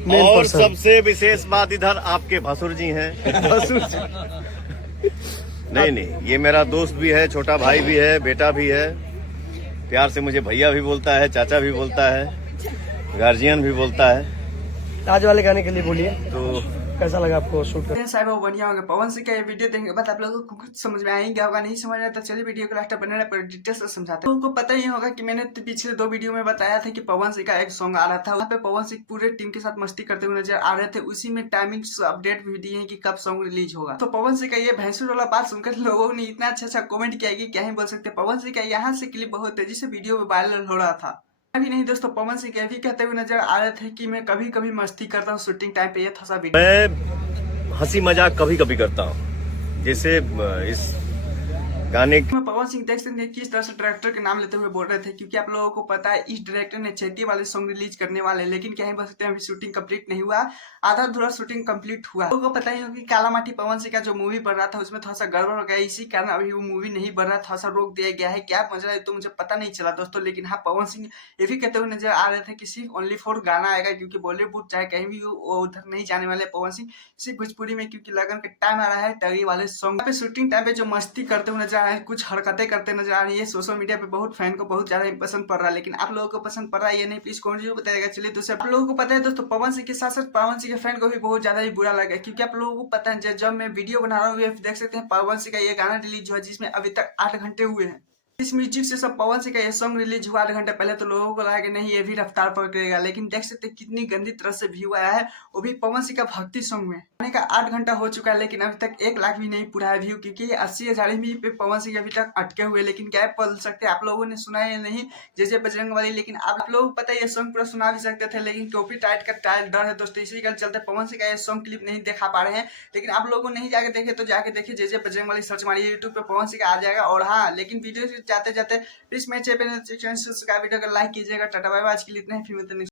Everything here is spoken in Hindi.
मेन और पर्सन। सबसे विशेष बात इधर आपके भसुर जी हैं। भसुर जी। नहीं नहीं, ये मेरा दोस्त भी है, छोटा भाई भी है, बेटा भी है। प्यार से मुझे भैया भी बोलता है, चाचा भी बोलता है, गार्जियन भी बोलता है। आज वाले गाने के लिए बोलिए, तो कैसा लगा आपको शूट कर? साहब वो बढ़िया होंगे। पवन सिंह का ये वीडियो देखेंगे बाद आप लोगों को कुछ समझ में आएंगे होगा, नहीं समझ आया तो चलिए वीडियो को लास्ट बने पर डिटेल से समझाते हैं। लोगों को पता ही होगा कि मैंने पिछले 2 वीडियो में बताया था कि पवन सिंह का एक सॉन्ग आ रहा था, वहाँ पे पवन सिंह पूरे टीम के साथ मस्ती करते हुए नजर आ रहे थे। उसी में टाइमिंग अपडेट भी दिए हैं कि कब सॉन्ग रिलीज होगा। तो पवन सिंह का ये भैंसुर वाला बात सुनकर लोगों ने इतना अच्छा कमेंट किया कि क्या ही बोल सकते। पवन सिंह का यहाँ से क्लिप बहुत तेजी से वीडियो में वायरल हो रहा था। अभी नहीं दोस्तों, पवन सिंह ये भी कहते हुए नजर आ रहे थे कि मैं कभी कभी मस्ती करता हूँ शूटिंग टाइम पे। ये था सा वीडियो। मैं हंसी मजाक कभी कभी करता हूँ, जैसे इस गाने में पवन सिंह देख सकते हैं किस तरह से डायरेक्टर के नाम लेते हुए बोल रहे थे, क्योंकि आप लोगों को पता है इस डायरेक्टर ने चैती वाले सॉन्ग रिलीज करने वाले, लेकिन क्या ही बोल सकते हैं अभी शूटिंग कंप्लीट नहीं हुआ, आधा अधूरा शूटिंग कंप्लीट हुआ। लोगों को पता ही होगा कि काला माटी पवन सिंह का जो मूवी बन रहा था उसमें थोड़ा सा गड़बड़ हो गया, इसी कारण अभी वो मूवी नहीं बन रहा, थोड़ा सा रोक दिया गया है। क्या मजा है तो मुझे पता नहीं चला दोस्तों, लेकिन हाँ पवन सिंह ये भी कहते हुए नजर आ रहे थे कि सिर्फ ओनली फॉर गाना आएगा, क्योंकि बॉलीवुड चाहे कहीं भी हो वो उधर नहीं जाने वाले पवन सिंह, सिर्फ भोजपुरी में, क्योंकि लगन का टाइम आ रहा है टगी वाले सॉन्ग पे। शूटिंग टाइम पे जो मस्ती करते हुए नजर आ रहे हैं, कुछ हरकतें करते नजर आ रही है, सोशल मीडिया पे बहुत फैन को बहुत ज्यादा पसंद पड़ रहा है। लेकिन आप लोगों को पसंद पड़ रहा है ये नहीं, प्लीज कमेंट जरूर बताइएगा। चलिए दोस्तों, आप लोगों को पता है दोस्तों पवन सिंह के साथ साथ पवन सिंह के फैन को भी बहुत ज्यादा ही बुरा लगा, क्योंकि आप लोगों को पता है जब मैं वीडियो बना रहा हूँ ये देख सकते हैं पवन सिंह का ये गाना रिलीज हुआ जिसमें अभी तक 8 घंटे हुए हैं। इस म्यूजिक से सब पवन सिंह का ये सॉन्ग रिलीज हुआ 8 घंटे पहले, तो लोगों को लगा कि नहीं ये भी रफ्तार पकड़ेगा, लेकिन देख सकते हैं कितनी गंदी तरह से व्यू आया है, वो भी पवन सिंह का भक्ति सॉन्ग में। आने का 8 घंटा हो चुका है लेकिन अभी तक 1 लाख भी नहीं पूरा है व्यू, क्योंकि 80,000 भी पे पवन सिंह अभी तक अटके हुए। लेकिन क्या बोल सकते हैं, आप लोगों ने सुना है या नहीं जैसे बजरंग वाली, लेकिन आप लोगों को पता है ये सॉन्ग पूरा सुना भी सकते थे, लेकिन कॉपीराइट का डर है दोस्तों, इसी के चलते पवन सिंह का ये सॉन्ग क्लिप नहीं दिखा पा रहे हैं। लेकिन आप लोगों ने नहीं जाके देखे तो जाके देखिए, जैसे बजरंग वाली सर्च मारिए यूट्यूब पे पवन सिंह का आ जाएगा। और हाँ, लेकिन वीडियो जाते जाते प्लीज मेरे चैनल वीडियो को लाइक कीजिएगा। टाटा बाय बाय, आज के लिए इतना ही, फिर मिलते हैं।